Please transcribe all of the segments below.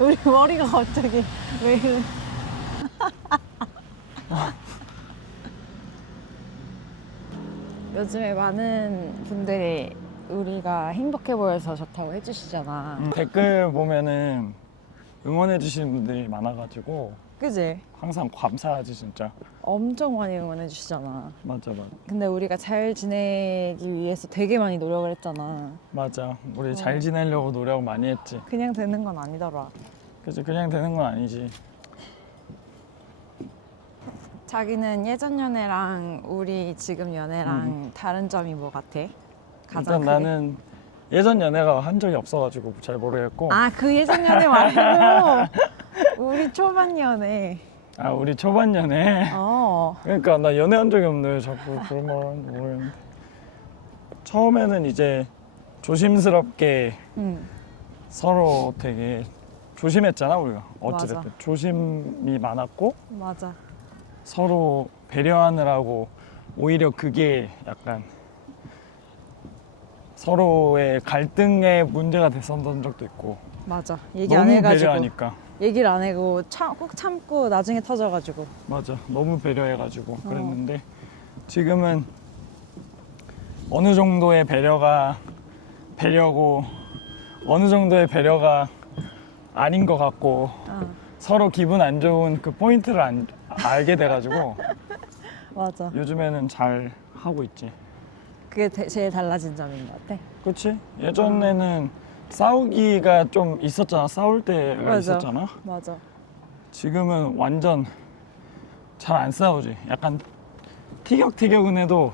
우리 머리가 갑자기 왜 이래? 요즘에 많은 분들이 우리가 행복해 보여서 좋다고 해주시잖아. 댓글 보면은 응원해 주시는 분들이 많아가지고 그지? 항상 감사하지 진짜. 엄청 많이 응원해 주시잖아. 맞아. 근데 우리가 잘 지내기 위해서 되게 많이 노력을 했잖아. 맞아. 우리 잘 지내려고 노력 많이 했지. 그냥 되는 건 아니더라. 그치, 그냥 되는 건 아니지. 자기는 예전 연애랑 우리 지금 연애랑 다른 점이 뭐 같아? 가장 일단 크게? 나는 예전 연애가 한 적이 없어가지고 잘 모르겠고. 아, 그 예전 연애 말고 우리 초반 연애. 아, 우리 초반 연애. 그러니까 나 연애한 적이 없네. 자꾸 그런 말 하는지 모르겠는데. 처음에는 이제 조심스럽게 응. 서로 되게 조심했잖아 우리가. 어찌됐든 맞아. 조심이 많았고 맞아. 서로 배려하느라고 오히려 그게 약간 서로의 갈등의 문제가 됐었던 적도 있고. 맞아. 얘기 너무 안 해가지고. 배려하니까. 얘기를 안 하고 꼭 참고 나중에 터져가지고. 맞아. 너무 배려해가지고 그랬는데 지금은 어느 정도의 배려가 배려고 어느 정도의 배려가 아닌 것 같고 서로 기분 안 좋은 그 포인트를 알게 돼가지고 맞아. 요즘에는 잘 하고 있지. 그게 제일 달라진 점인 것 같아. 그렇지? 예전에는 싸우기가 좀 있었잖아. 싸울 때가 맞아. 있었잖아. 맞아. 지금은 완전 잘 안 싸우지. 약간 티격태격은 해도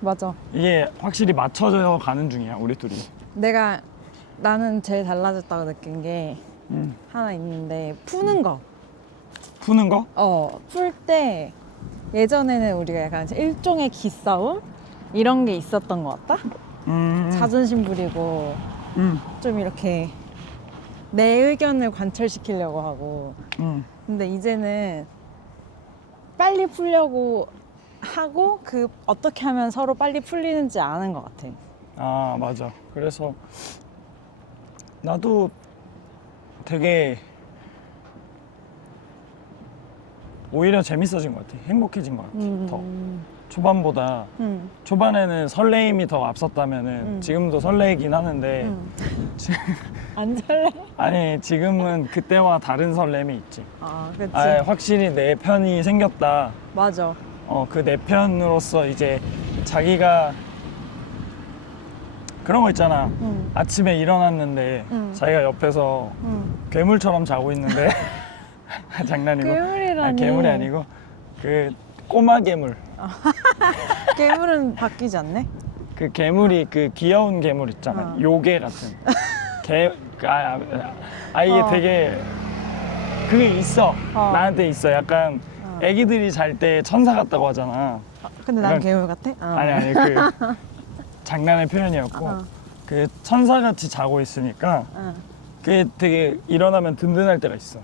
맞아. 이게 확실히 맞춰져 가는 중이야 우리 둘이. 나는 제일 달라졌다고 느낀 게 하나 있는데 푸는 거. 푸는 거? 풀 때 예전에는 우리가 약간 일종의 기싸움? 이런 게 있었던 것 같다? 자존심 부리고 좀 이렇게 내 의견을 관철시키려고 하고 근데 이제는 빨리 풀려고 하고 어떻게 하면 서로 빨리 풀리는지 아는 것 같아. 아 맞아. 그래서 나도 되게 오히려 재밌어진 것 같아. 행복해진 것 같아. 더 초반보다 초반에는 설레임이 더 앞섰다면은 지금도 설레이긴 하는데 안 설레? 아니 지금은 그때와 다른 설렘이 있지. 그치. 확실히 내 편이 생겼다. 맞아. 그 내 편으로서 이제 자기가 그런 거 있잖아. 아침에 일어났는데 자기가 옆에서 괴물처럼 자고 있는데 장난이고. 괴물이라니. 괴물이 아니고 그 꼬마 괴물. 괴물은 바뀌지 않네? 그 괴물이 그 귀여운 괴물 있잖아. 요괴 같은. 이게 되게 그게 있어. 나한테 있어. 약간 애기들이 잘 때 천사 같다고 하잖아. 근데 난 약간- 괴물 같아? 아니 그 장난의 표현이었고 그 천사같이 자고 있으니까 그게 되게 일어나면 든든할 때가 있어.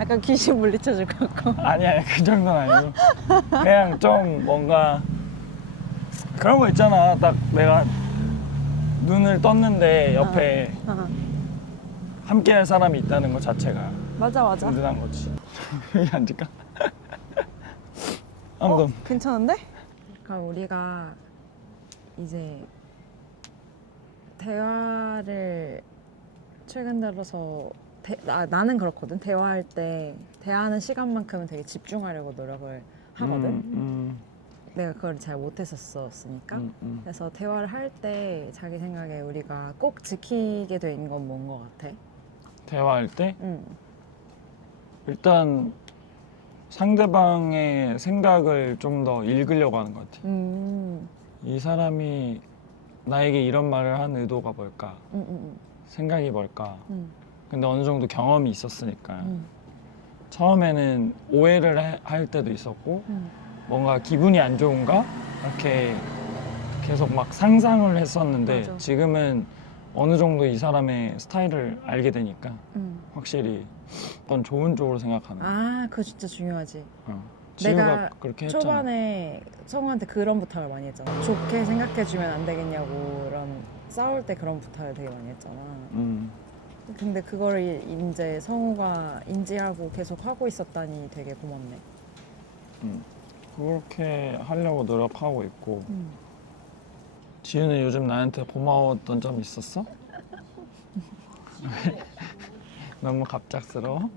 약간 귀신 물리쳐줄 것 같고. 아니 그 정도는 아니고 그냥 좀 뭔가 그런 거 있잖아. 딱 내가 눈을 떴는데 옆에 함께 할 사람이 있다는 것 자체가 맞아. 든든한 거지. 여기 앉을까? 아무튼 괜찮은데? 그럼 우리가 이제 대화를 최근 들어서 나는 그렇거든. 대화할 때 대화하는 시간만큼은 되게 집중하려고 노력을 하거든. 내가 그걸 잘 못했었으니까. 그래서 대화를 할 때 자기 생각에 우리가 꼭 지키게 된 건 뭔 것 같아? 대화할 때 일단 상대방의 생각을 좀 더 읽으려고 하는 것 같아. 이 사람이 나에게 이런 말을 한 의도가 뭘까? 생각이 뭘까? 근데 어느 정도 경험이 있었으니까 처음에는 오해를 할 때도 있었고 뭔가 기분이 안 좋은가? 이렇게 계속 막 상상을 했었는데 맞아. 지금은 어느 정도 이 사람의 스타일을 알게 되니까 확실히 그건 좋은 쪽으로 생각하는 거야. 그거 진짜 중요하지. 지우가 내가 그렇게 했잖아. 초반에 성우한테 그런 부탁을 많이 했잖아. 좋게 생각해주면 안 되겠냐고 그런 싸울 때 그런 부탁을 되게 많이 했잖아. 근데 그거를 이제 성우가 인지하고 계속 하고 있었다니 되게 고맙네. 그렇게 하려고 노력하고 있고. 지우는 요즘 나한테 고마웠던 점 있었어? 너무 갑작스러워?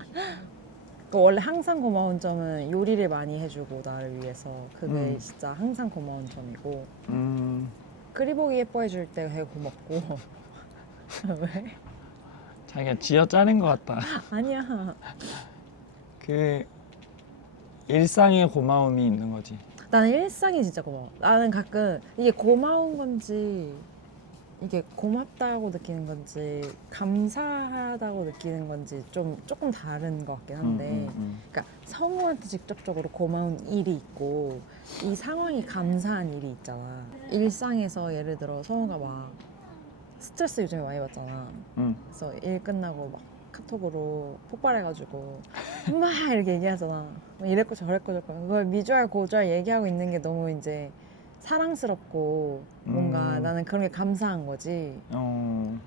원래 항상 고마운 점은 요리를 많이 해주고 나를 위해서 그게 진짜 항상 고마운 점이고 끓이보기 예뻐해줄 때 되게 고맙고 왜? 자기가 쥐어짜는 것 같다. 아니야. 그 일상의 고마움이 있는 거지. 나는 일상이 진짜 고마워. 나는 가끔 이게 고마운 건지 이게 고맙다고 느끼는 건지 감사하다고 느끼는 건지 조금 다른 것 같긴 한데 그러니까 성우한테 직접적으로 고마운 일이 있고 이 상황이 감사한 일이 있잖아. 일상에서 예를 들어 성우가 막 스트레스 요즘에 많이 받잖아. 그래서 일 끝나고 막 카톡으로 폭발해가지고 막 이렇게 얘기하잖아. 막 이랬고 저랬고 저랬고 그걸 미주알 고주알 얘기하고 있는 게 너무 이제 사랑스럽고 뭔가 나는 그런 게 감사한 거지.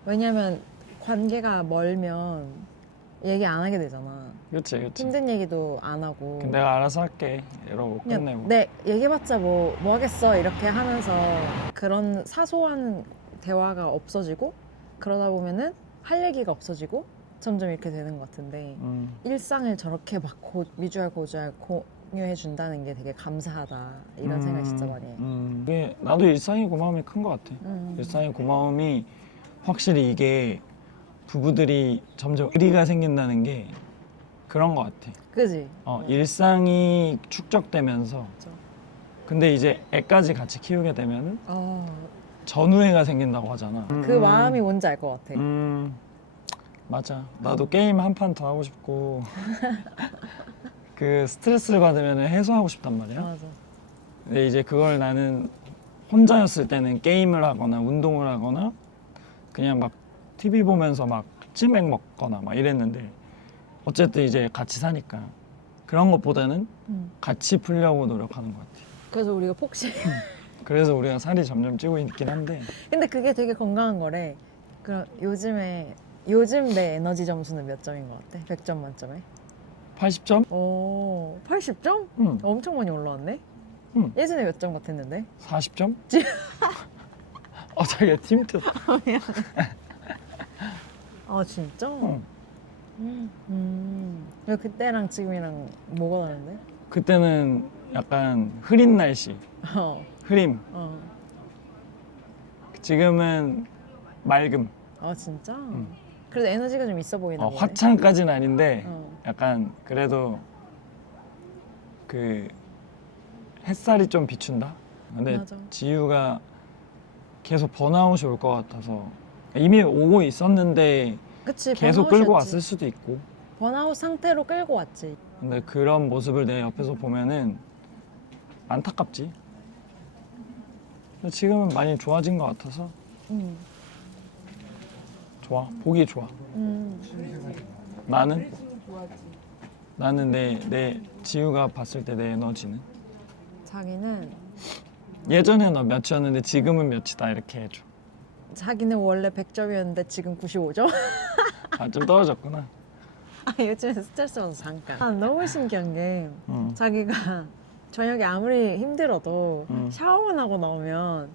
왜냐면 관계가 멀면 얘기 안 하게 되잖아. 그치. 힘든 얘기도 안 하고. 내가 알아서 할게 이러고 그냥 끝내고. 네, 얘기해봤자 뭐 하겠어 이렇게 하면서 그런 사소한 대화가 없어지고 그러다 보면은 할 얘기가 없어지고 점점 이렇게 되는 것 같은데 일상을 저렇게 막 미주알 고주알 공유해 준다는 게 되게 감사하다 이런 생각 진짜 많이 해. 이게 나도 일상의 고마움이 큰 것 같아. 일상의 고마움이 확실히 이게 부부들이 점점 의리가 생긴다는 게 그런 것 같아. 그지? 일상이 축적되면서 맞아. 근데 이제 애까지 같이 키우게 되면 어, 전우애가 생긴다고 하잖아. 그 마음이 뭔지 알 것 같아. 맞아. 나도 게임 한 판 더 하고 싶고 그 스트레스를 받으면 해소하고 싶단 말이야. 맞아. 근데 이제 그걸 나는 혼자였을 때는 게임을 하거나 운동을 하거나 그냥 막 TV 보면서 막 찌맥 먹거나 막 이랬는데 어쨌든 이제 같이 사니까 그런 것보다는 같이 풀려고 노력하는 것 같아. 그래서 우리가 폭식. 그래서 우리가 살이 점점 찌고 있긴 한데 근데 그게 되게 건강한 거래. 그럼 요즘 내 에너지 점수는 몇 점인 것 같아? 100점 만점에? 80점? 오, 80점? 응. 엄청 많이 올라왔네? 응. 예전에 몇 점 같았는데? 40점? 자기가 팀트. 아, 진짜? 응. 왜 그때랑 지금이랑 뭐가 다른데? 그때는 약간 흐린 날씨, 어, 흐림. 어. 지금은 맑음. 아, 진짜? 그래도 에너지가 좀 있어 보이나 보네. 화창까지는 아닌데 어. 약간 그래도 그 햇살이 좀 비춘다. 근데 맞아. 지유가 계속 번아웃이 올 것 같아서 이미 오고 있었는데 그치, 계속 끌고 번아웃이었지. 왔을 수도 있고. 번아웃 상태로 끌고 왔지. 근데 그런 모습을 내 옆에서 보면은 안타깝지. 근데 지금은 많이 좋아진 것 같아서 음. 좋아. 보기 좋아. 나는 내 지우가 봤을 때 내 에너지는 자기는 예전에는 몇이었는데 지금은 몇이다 이렇게 해줘. 자기는 원래 100점이었는데 지금 95점? 좀 떨어졌구나. 아, 요즘에 스트레스 받아서 잠깐. 아, 너무 신기한 게 자기가 저녁에 아무리 힘들어도 샤워만 하고 나오면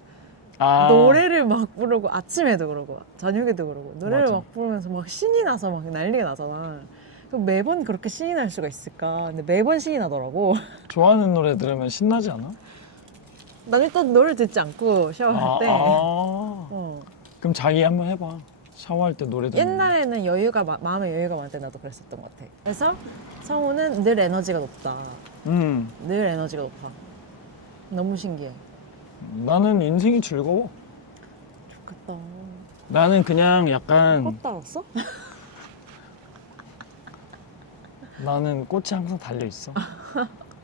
노래를 막 부르고 아침에도 그러고 저녁에도 그러고 노래를 맞아. 막 부르면서 막 신이 나서 막 난리가 나잖아. 그럼 매번 그렇게 신이 날 수가 있을까? 근데 매번 신이 나더라고. 좋아하는 노래 들으면 신나지 않아? 난 일단 노래 듣지 않고 샤워할 때. 그럼 자기 한번 해봐. 샤워할 때 노래 듣는 옛날에는 마음에 여유가 많을 때 나도 그랬었던 것 같아. 그래서 성우는 늘 에너지가 높다. 늘 에너지가 높아. 너무 신기해. 나는 인생이 즐거워. 좋겠다. 나는 그냥 약간 꽃 달았어? 나는 꽃이 항상 달려 있어.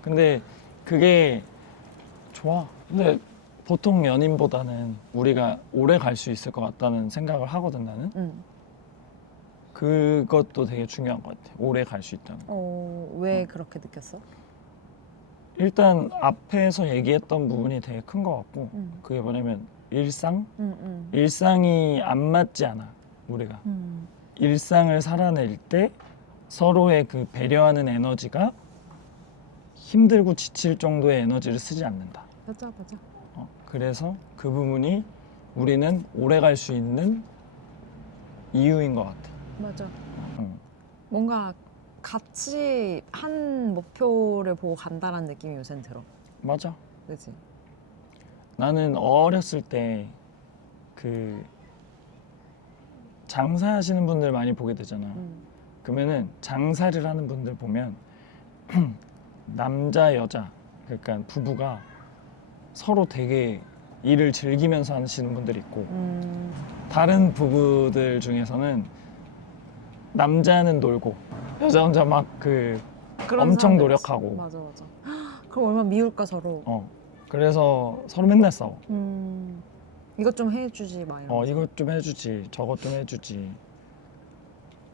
근데 그게 좋아. 근데 보통 연인보다는 우리가 오래 갈 수 있을 것 같다는 생각을 하거든 나는. 그것도 되게 중요한 것 같아. 오래 갈 수 있다는 거. 왜 그렇게 느꼈어? 일단 앞에서 얘기했던 부분이 되게 큰 것 같고 그게 뭐냐면 일상? 일상이 안 맞지 않아 우리가. 일상을 살아낼 때 서로의 그 배려하는 에너지가 힘들고 지칠 정도의 에너지를 쓰지 않는다. 맞아. 그래서 그 부분이 우리는 오래 갈 수 있는 이유인 것 같아. 맞아. 응. 뭔가 같이 한 목표를 보고 간다라는 느낌이 요새는 들어. 맞아. 그치? 나는 어렸을 때 그 장사하시는 분들 많이 보게 되잖아. 그러면은 장사를 하는 분들 보면 남자 여자 그러니까 부부가 서로 되게 일을 즐기면서 하시는 분들이 있고 다른 부부들 중에서는 남자는 놀고 여자 혼자 막 그 그런 엄청 사람들 노력하고 맞아. 그럼 얼마나 미울까 서로. 그래서 서로 맨날 싸워. 이것 좀 해주지 막 이런. 이것 좀 해주지 저것 좀 해주지.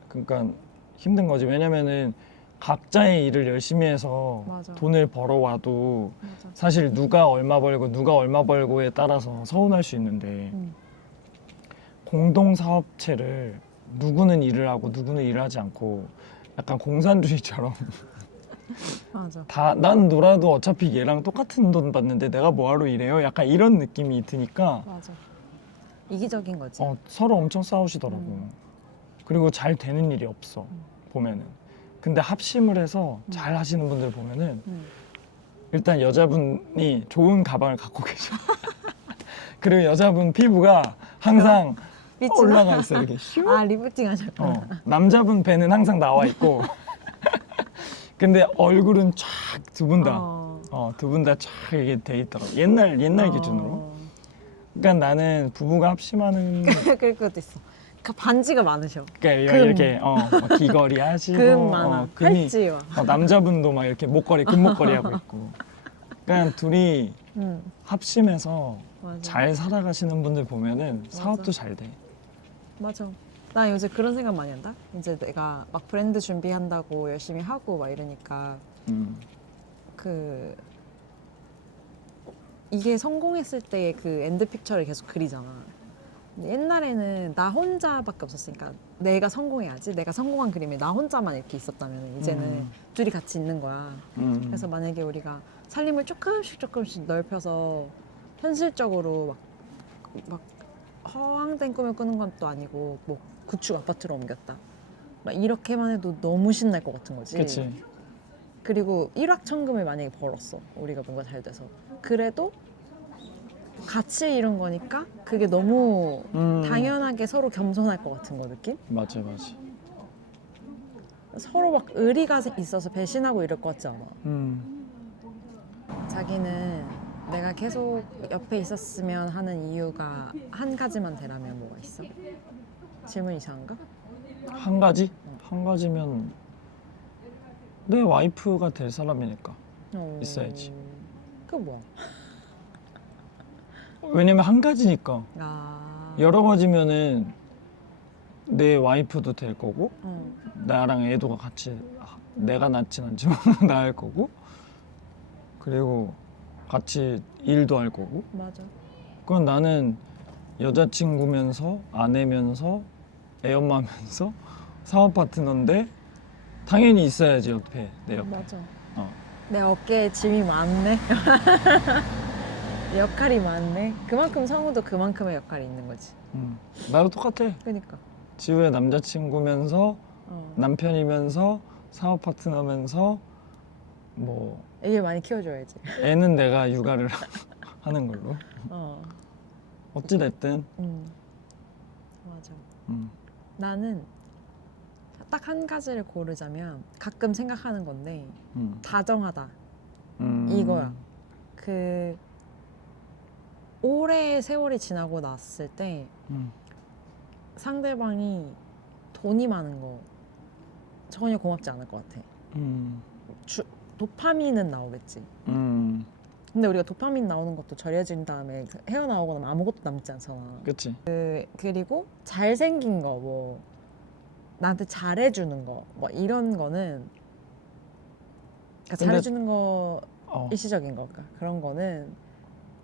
그러니까 힘든 거지. 왜냐면은 각자의 일을 열심히 해서 맞아. 돈을 벌어와도 맞아. 사실 누가 얼마 벌고 누가 얼마 벌고에 따라서 서운할 수 있는데 공동사업체를 누구는 일을 하고 누구는 일을 하지 않고 약간 공산주의처럼 맞아. 난 놀아도 어차피 얘랑 똑같은 돈 받는데 내가 뭐하러 일해요? 약간 이런 느낌이 드니까 맞아. 이기적인 거지. 서로 엄청 싸우시더라고. 그리고 잘 되는 일이 없어 보면은. 근데 합심을 해서 잘 하시는 분들 보면은 일단 여자분이 좋은 가방을 갖고 계셔. 그리고 여자분 피부가 항상 올라가 있어 이렇게 슉. 리프팅 하셨구나. 남자분 배는 항상 나와 있고 근데 얼굴은 쫙 두 분 다 두 분 다 쫙 이게 돼 있더라고. 옛날 기준으로. 그러니까 나는 부부가 합심하는 그럴 것도 있어. 반지가 많으셔. 그러니까 금. 이렇게 막 귀걸이 하시고 금 많아. 금이 팔찌와. 남자분도 막 이렇게 목걸이 금목걸이 하고 있고. 그러니까 둘이 합심해서 맞아. 잘 살아가시는 분들 보면은 사업도 잘 돼. 맞아. 나 요새 그런 생각 많이 한다. 이제 내가 막 브랜드 준비한다고 열심히 하고 막 이러니까 그 이게 성공했을 때의 그 엔드 픽처를 계속 그리잖아. 근데 옛날에는 나 혼자밖에 없었으니까 내가 성공해야지. 내가 성공한 그림이 나 혼자만 이렇게 있었다면 이제는 둘이 같이 있는 거야. 그래서 만약에 우리가 살림을 조금씩 넓혀서 현실적으로 막 허황된 꿈을 꾸는 건 또 아니고 뭐 구축 아파트로 옮겼다. 막 이렇게만 해도 너무 신날 것 같은 거지. 그치. 그리고 일확천금을 만약에 벌었어. 우리가 뭔가 잘 돼서. 그래도 같이 이룬 거니까 그게 너무 당연하게 서로 겸손할 것 같은 거 느낌? 맞아. 서로 막 의리가 있어서 배신하고 이럴 것 같지 않아? 자기는 내가 계속 옆에 있었으면 하는 이유가 한 가지만 되라면 뭐가 있어? 질문 이상한가? 한 가지? 한 가지면 내 와이프가 될 사람이니까 있어야지. 그거 뭐야? 왜냐면 한 가지니까. 여러 가지면은 내 와이프도 될 거고 나랑 애도 같이 내가 낳진 않지만 낳을 거고 그리고 같이 일도 할 거고. 맞아. 그건 나는 여자친구면서 아내면서 애엄마면서 사업 파트너인데 당연히 있어야지 옆에 내 옆에. 맞아. 내 어깨에 짐이 많네. 역할이 많네. 그만큼 성우도 그만큼의 역할이 있는 거지. 나도 똑같아. 그러니까. 지우의 남자친구면서 남편이면서 사업 파트너면서 뭐 애를 많이 키워줘야지. 애는 내가 육아를 하는 걸로. 어찌 됐든. 맞아. 나는 딱 한 가지를 고르자면 가끔 생각하는 건데 다정하다 이거야. 그 오래 세월이 지나고 났을 때 상대방이 돈이 많은 거 전혀 고맙지 않을 것 같아. 도파민은 나오겠지. 근데 우리가 도파민 나오는 것도 절여진 다음에 헤어나오고 나면 아무것도 남지 않잖아. 그치. 그리고 잘생긴 거, 뭐 나한테 잘해주는 거, 뭐 이런 거는 그러니까 잘해주는 거 일시적인 걸까? 그런 거는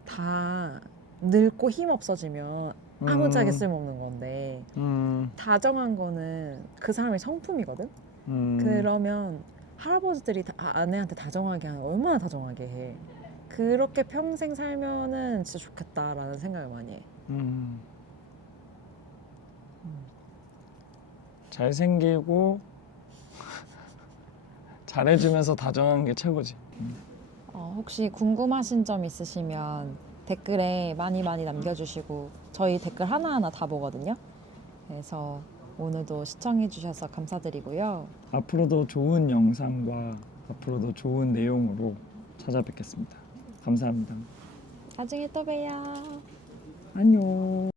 다 늙고 힘 없어지면 아무짝에 쓸모없는 건데 다정한 거는 그 사람의 성품이거든? 그러면 할아버지들이 아내한테 다정하게 하면 얼마나 다정하게 해. 그렇게 평생 살면은 진짜 좋겠다라는 생각을 많이 해. 잘생기고 잘해주면서 다정한 게 최고지. 혹시 궁금하신 점 있으시면 댓글에 많이 남겨주시고 저희 댓글 하나하나 다 보거든요. 그래서 오늘도 시청해주셔서 감사드리고요. 앞으로도 좋은 영상과 앞으로도 좋은 내용으로 찾아뵙겠습니다. 감사합니다. 나중에 또 봬요. 안녕.